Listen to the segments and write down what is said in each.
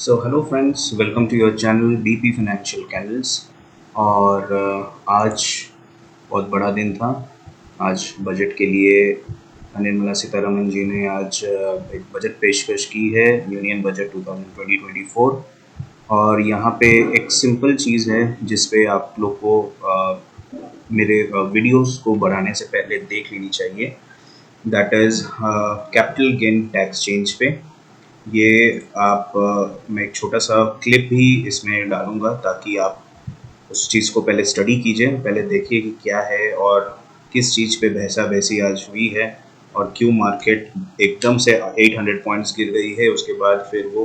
So hello friends, welcome to your channel BP financial canals. और आज बहुत बड़ा दिन था। आज बजट के लिए निर्मला सीतारमन जी ने आज एक बजट पेशकश की है, यूनियन बजट 2020-24। और यहाँ पे एक सिंपल चीज़ है जिस पे आप लोग को मेरे वीडियोस को बढ़ाने से पहले देख लेनी चाहिए। That is capital gain tax change पे। ये आप मैं एक छोटा सा क्लिप भी इसमें डालूंगा ताकि आप उस चीज़ को पहले स्टडी कीजिए, पहले देखिए कि क्या है और किस चीज़ पे बहसा बहसी आज हुई है और क्यों मार्केट एकदम से 800 पॉइंट्स गिर गई है। उसके बाद फिर वो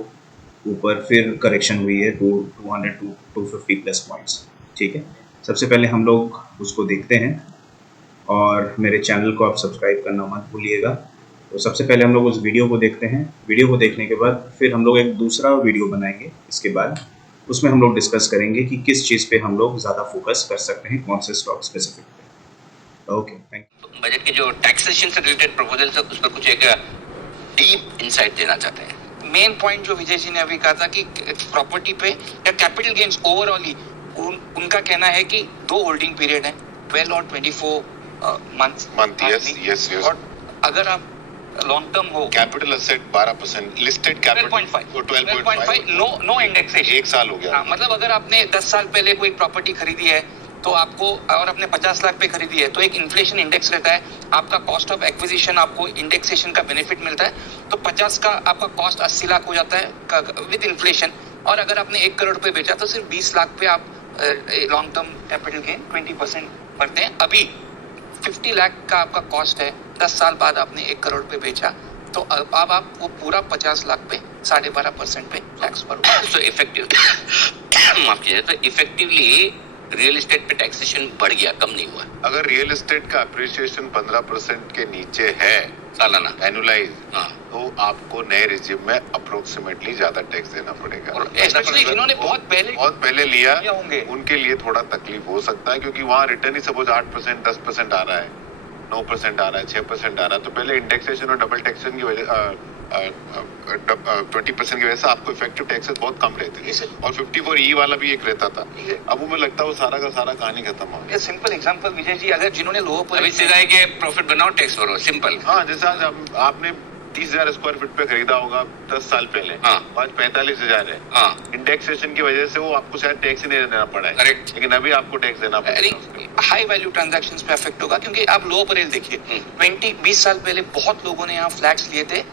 ऊपर फिर करेक्शन हुई है 200 टू 250 प्लस पॉइंट्स। ठीक है, सबसे पहले हम लोग उसको देखते हैं और मेरे चैनल को आप सब्सक्राइब करना मत भूलिएगा। तो सबसे पहले हम लोग उस वीडियो को देखते हैं। वीडियो को देखने के बाद फिर हम लोग एक दूसरा वीडियो बनाएंगे। इसके बाद उसमें हम लोग डिस्कस करेंगे कि किस चीज़ पे हम लोग ज़्यादा फोकस कर सकते हैं, कौन से स्टॉक स्पेसिफिक पे। Okay, thank you. बजट के जो टैक्सेशन से रिलेटेड प्रपोजल है उस पर कुछ एक डीप इंसाइट देना चाहते हैं। मेन पॉइंट जो विजय जी ने अभी कहा था कि प्रॉपर्टी पे या कैपिटल गेन्स ओवरऑल उनका कहना है कि दो होल्डिंग पीरियड है 12 और 24 मंथ। यस। और अगर आप लॉन्ग टर्म हो capital asset 12%, listed capital 12.5 no indexation. एक साल हो गया। मतलब अगर आपने 10 साल पहले कोई प्रॉपर्टी खरीदी है तो आपको, और आपने 50 लाख पे खरीदी है, तो एक इन्फ्लेशन इंडेक्स रहता है, आपका कॉस्ट ऑफ एक्विजिशन, आपको इंडेक्सेशन का बेनिफिट मिलता है। तो 50 का आपका कॉस्ट 80 लाख हो जाता है विद इन्फ्लेशन। और अगर आपने 1 करोड़ पे बेचा तो सिर्फ 20 लाख पे आप लॉन्ग टर्म कैपिटल गेन 20% भरते हैं। अभी 50 लाख का आपका कॉस्ट है, 10 साल बाद आपने 1 करोड़ पे बेचा तो अब आप वो पूरा 50 लाख पे 12.5% पे टैक्स भरोगे। तो इफेक्टिव माफ कीजिए, तो इफेक्टिवली रियल एस्टेट पे टैक्सेशन बढ़ गया, कम नहीं हुआ। अगर रियल एस्टेट का अप्रिसिएशन 15% के नीचे है सालाना एनुलाइज, तो आपको नए रिजिम में अप्रोक्सीमेटली ज्यादा टैक्स देना पड़ेगा। और स्पेशली जिन्होंने बहुत पहले लिया होंगे उनके लिए थोड़ा तकलीफ हो सकता है, क्योंकि वहाँ रिटर्न ही सपोज 8%, 10% आ रहा है, 9% आ रहा है, 6% आ रहा है। तो पहले इंडेक्सेशन और डबल टैक्सेशन की वजह 20% की वजह से आपको इफेक्टिव टैक्सेस बहुत कम रहते थे। और 54E वाला भी एक रहता था। अब वो मुझे लगता है वो सारा का सारा कहानी खत्म हो गया। सिंपल एग्जांपल विजय जी, अगर जिन्होंने लो पर अभी सीधा है कि प्रॉफिट बनाओ टैक्स भरो, सिंपल। हाँ, जैसे आज आपने 30,000 स्क्वायर फीट पे खरीदा होगा 10 साल पहले, आज 45,000 है। इंडेक्सेशन की वजह से वो आपको शायद टैक्स ही नहीं देना पड़ा है। करेक्ट। लेकिन अभी आपको टैक्स देना पड़ेगा। हाई वैल्यू ट्रांजैक्शंस पे इफेक्ट होगा, क्योंकि आप लो पर देखिए 20 साल पहले बहुत लोगों ने यहाँ फ्लैट्स लिए थे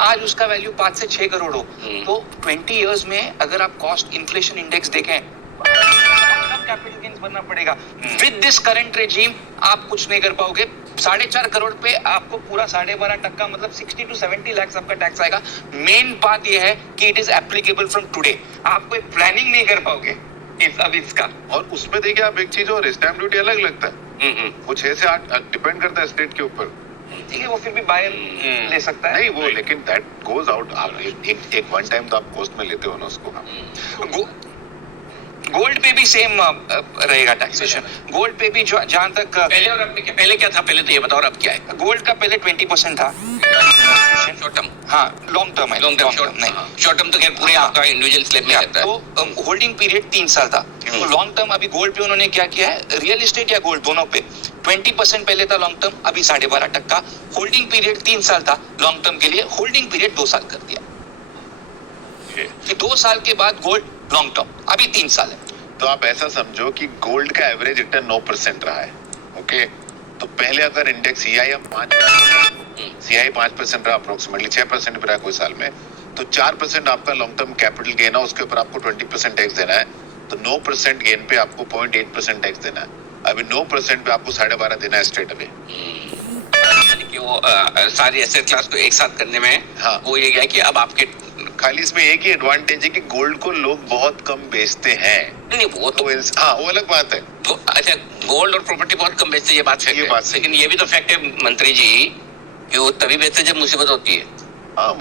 आज उसका वैल्यू 5 से 6 करोड़ हो। तो 20 इयर्स में अगर आप कॉस्ट इन्फ्लेशन इंडेक्स देखें, कैपिटल गेन्स भरना पड़ेगा। विद दिस करंट रेजिम आप कुछ नहीं कर पाओगे। 4.5 करोड़ पे आपको पूरा 12.5% मतलब 60 to 70 लाख आपका टैक्स आएगा। मेन बात यह है कि it is applicable from today. आप कोई प्लानिंग नहीं कर पाओगे अब इसका। और उसमें देखिए आप एक चीज और, स्टैम्प ड्यूटी अलग लगता है। वो 6 से 8 डिपेंड करता है स्टेट के ऊपर। ठीक है, वो फिर भी बायर ले सकता है। नहीं वो, लेकिन दैट गोज आउट। एक वन टाइम तो आप कॉस्ट में लेते हो ना उसको। गोल्ड पे भी सेम रहेगा टैक्सेशन। गोल्ड पे भी जहां तक पहले और अब पहले क्या था, पहले तो ये बताओ अब क्या है। गोल्ड का पहले 20% था शॉर्ट टर्म। हाँ, लॉन्ग टर्म है। लॉन्ग टर्म नहीं, शॉर्ट टर्म तो खैर पूरे आपका इंडिविजुअल स्लैब में रहता है। तो होल्डिंग पीरियड 3 साल था। तो लॉन्ग टर्म अभी गोल्ड पे उन्होंने क्या किया है, रियल एस्टेट या गोल्ड दोनों पे 20% पहले था लॉन्ग टर्म, अभी 12.5%। होल्डिंग पीरियड 3 साल था लॉन्ग टर्म के लिए, होल्डिंग पीरियड 2 साल कर दिया कि 2 साल के बाद गोल्ड लॉन्ग टर्म, अभी 3 साल है। तो आप ऐसा समझो कि गोल्ड का एवरेज रिटर्न 9% रहा है। ओके, तो पहले अगर इंडेक्स CI 5% रहा, अप्रोक्सीमेटली 6% भी रहा कोई साल में, तो 4% आपका लॉन्ग टर्म कैपिटल गेन है, उसके ऊपर आपको 20% टैक्स देना है। तो 9% गेन पे आपको 0.8% टैक्स देना है। अभी 9% पे आपको 12.5 देना है स्ट्रेट अवे। कि वो सारी एसेट क्लास को एक साथ करने में वो ये है कि अब आपके खाली इसमें एक ही एडवांटेज है कि गोल्ड को लोग बहुत कम बेचते हैं। नहीं वो तो वो अलग बात है। तो अच्छा, गोल्ड और प्रॉपर्टी बहुत कम बेचते हैं, ये बात है। लेकिन ये भी तो फैक्ट है मंत्री जी कि वो तभी बेचते जब मुसीबत होती है। हाँ,